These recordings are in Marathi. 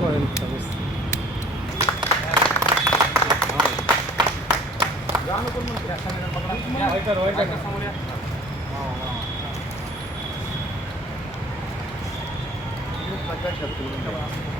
sono del chitarrista. Grazie a tutti.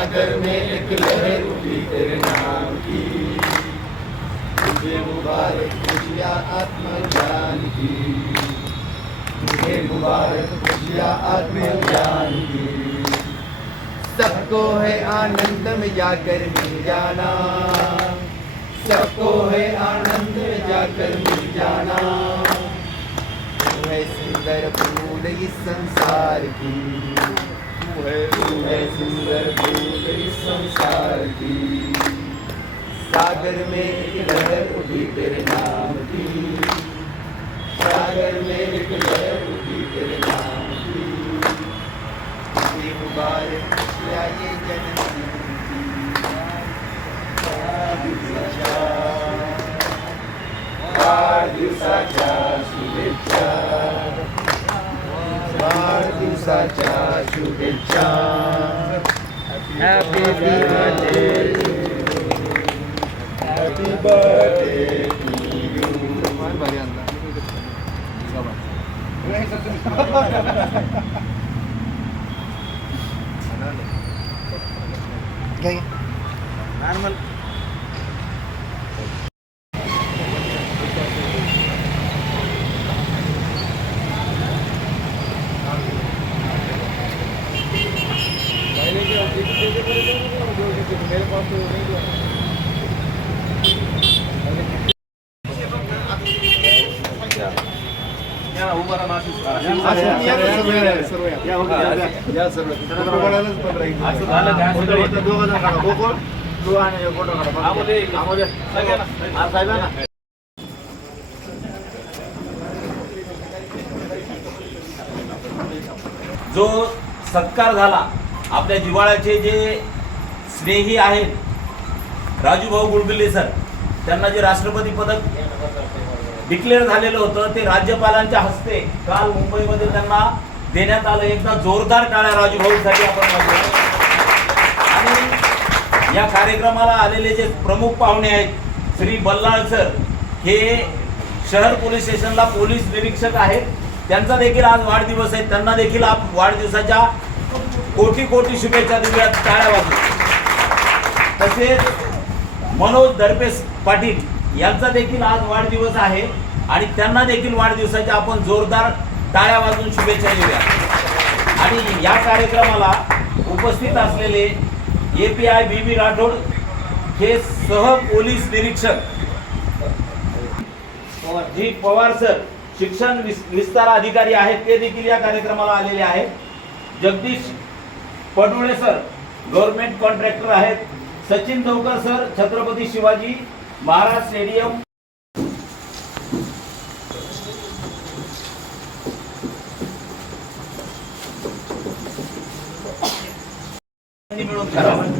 सागर में एक लहर उठी तेरे नाम की। तुझे मुबारक खुशियाँ आत्मज्ञान की। तुझे मुबारक खुशियाँ आत्मज्ञान की। सबको है आनंद में जाकर मिल जाना। सबको है आनंद में जाकर मिल जाना। तू है सुंदर फूल इस संसार की। तू है तू है सुंदर संसार की. सागर में एक लहर उठी तेरे नाम की. सागर में एक लहर उठी तेरे नाम की. तुझे मुबारक लाइए ये जन्मदिन की. शुभेच्छा वाढदिवसाच्या शुभेच्छा हॅपी बर्थडे हॅपी बर्थडे जो सत्कार झाला आपल्या जिव्हाळ्याचे जे स्नेही आहेत राजूभाऊ गुडबिल्ले सर त्यांना जे राष्ट्रपती पदक डिक्लेअर झालेलं होतं ते राज्यपालांच्या हस्ते काल मुंबईमध्ये त्यांना देण्यात आलं. एकदा जोरदार टाळ्या राजूभाऊसाठी आपण आणि या कार्यक्रमाला आलेले जे प्रमुख पाहुणे आहेत श्री बल्लाळ सर हे शहर पोलीस स्टेशनला पोलीस निरीक्षक आहेत. त्यांचा देखील आज वाढदिवस आहे. त्यांना देखील आप वाढदिवसाच्या कोटी कोटी शुभेच्छा देऊयात टाळ्या वाजू तसेच मनोज दर्पे पाटील यांचा देखील आज वाढदिवस आहे आणि त्यांना देखील वाढदिवसाच्या आपण जोरदार टाळ्या वाजून शुभेच्छा देऊया. आणि या कार्यक्रमाला उपस्थित असलेले A P I B B Rathod हे सह पोलीस निरीक्षक जी पवार सर शिक्षण विस्तार अधिकारी आहेत ते देखील या कार्यक्रमाला आलेले आहेत. Jagdish Padule sir government contractor आहेत सचिन दौकर सर छत्रपती शिवाजी महाराज स्टेडियम मिळून करा.